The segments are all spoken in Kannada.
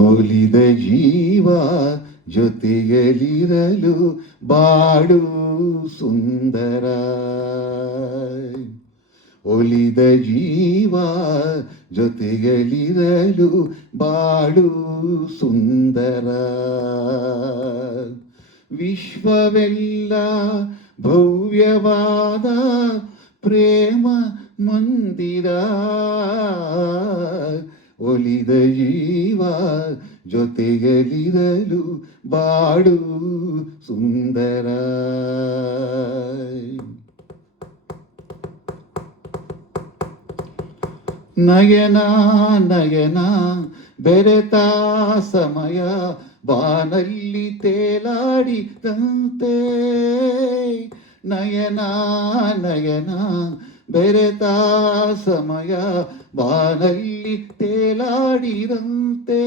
ಒಲಿದ ಜೀವ ಜೊತೆಯಲಿರಲು ಬಾಡು ಸುಂದರ. ಒಲಿದ ಜೀವ ಜೊತೆಯಲಿರಲು ಬಾಡು ಸುಂದರ. ವಿಶ್ವವೆಲ್ಲ ಭವ್ಯವಾದ ಪ್ರೇಮ ಮಂದಿರ. ಒಲಿದ ಜೀವ ಜೊತೆಯಲಿರಲು ಬಾಡು ಸುಂದರ. ನಯನ ನಯನ ಬೆರೆತ ಸಮಯ ಬಾನಲ್ಲಿ ತೇಲಾಡಿದಂತೆ. ನಯನ ನಯನ ಬೆರೆತ ಸಮಯ ಬಾನಲ್ಲಿ ತೇಲಾಡಿದಂತೆ.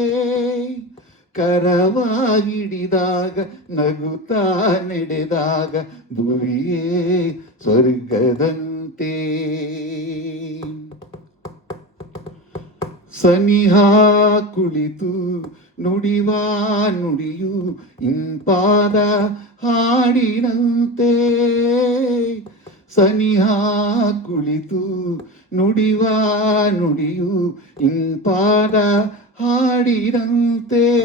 ಕರವಾಗಿಡಿದಾಗ ನಗುತ್ತಾ ನಡೆದಾಗ ಭುವಿಯೇ ಸ್ವರ್ಗದಂತೆ. ಸನಿಹ ಕುಳಿತು ನುಡಿವ ನುಡಿಯು ಇಂಪಾದ ಹಾಡಿನಂತೆ. ಸನಿಹ ಕುಳಿತು ನುಡಿವ ನುಡಿಯು ಇಂಪಾದ ಹಾಡಿನಂತೆ.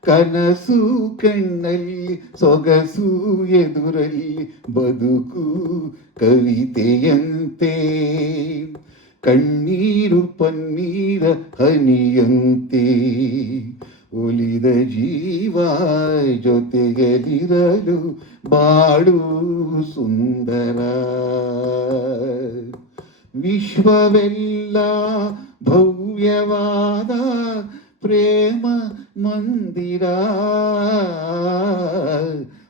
ಕನಸು ಕಣ್ಣಲ್ಲಿ ಸೊಗಸು ಎದುರಲ್ಲಿ ಬದುಕು ಕವಿತೆಯಂತೆ. ಕಣ್ಣೀರು ಪನ್ನೀರ ಹನಿಯಂತೆ. ಒಲಿದ ಜೀವ ಜೊತೆಗಲಿರಲು ಬಾಡು ಸುಂದರ. ವಿಶ್ವವೆಲ್ಲ ಭವ್ಯವಾದ ಪ್ರೇಮ ಮಂದಿರ.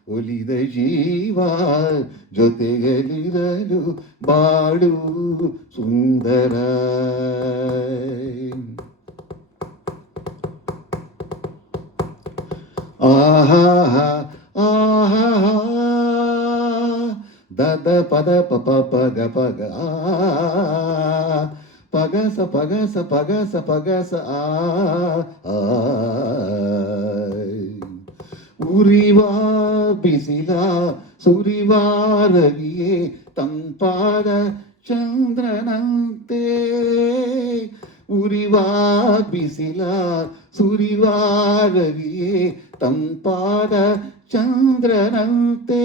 ಒಲಿದ ಜೀವ ಜೊತೆಗಲಿರಲು ಬಾಡು ಸುಂದರ. ಆಹಾ ಆಹಾ ದದ ಪದ ಪಪ ಪಗ ಪಗ ಪಗಸ ಪಗಸ ಪಗಸ ಪಗಸ ಉರಿವ ಬಿಸಿಲ ಸುರಿವ ರವಿಯೇ ತಂಪಾದ ಚಂದ್ರನಂತೆ. ಉರಿವ ಬಿಸಿಲ ಸುರಿವ ರವಿಯೇ ತಂಪಾದ ಚಂದ್ರನಂತೆ.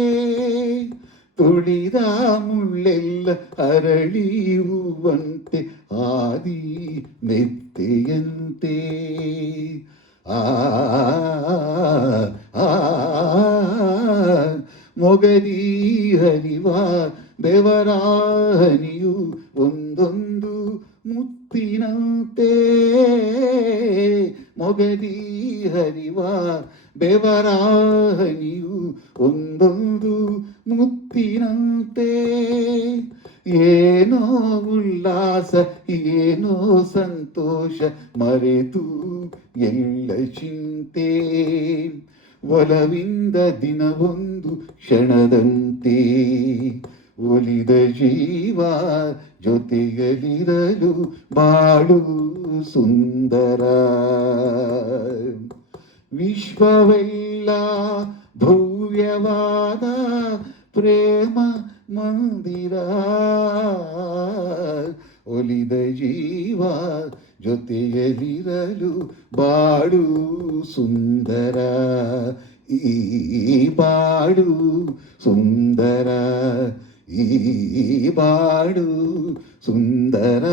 ತುಳಿದ ಮುಳ್ಳೆಲ್ಲ ಅರಳಿಯುವಂತೆ ಆದಿ ಮೆತ್ತೆಯಂತೆ. ಮೊಗದಿ ಹರಿವ ಬೆವರಾಹನಿಯು ಒಂದೊಂದು ಮುತ್ತಿನಂತೆ. ಮೊಗದಿ ಹರಿವ ಬೆವರಾಹನಿಯು ಒಂದೊಂದು ಮುತ್ತಿನಂತೆ. ಏನೋ ಉಲ್ಲಾಸ ಏನೋ ಸಂತೋಷ ಮರೆತು ಎಲ್ಲ ಚಿಂತೆ. ಒಲವಿಂದ ದಿನವೊಂದು ಕ್ಷಣದಂತೆ. ಒಲಿದ ಜೀವ ಜೊತೆಗಲಿರಲು ಬಾಳು ಸುಂದರ. ವಿಶ್ವವೆಲ್ಲ ಭವ್ಯವಾದ ಪ್ರೇಮ ಮಂದಿರ. ಒಲಿದ ಜೀವ ಜೊತೆಯಲಿರಲು ಬಾಡು ಸುಂದರ. ಈ ಬಾಡು ಸುಂದರ. ಈ ಬಾಡು ಸುಂದರ.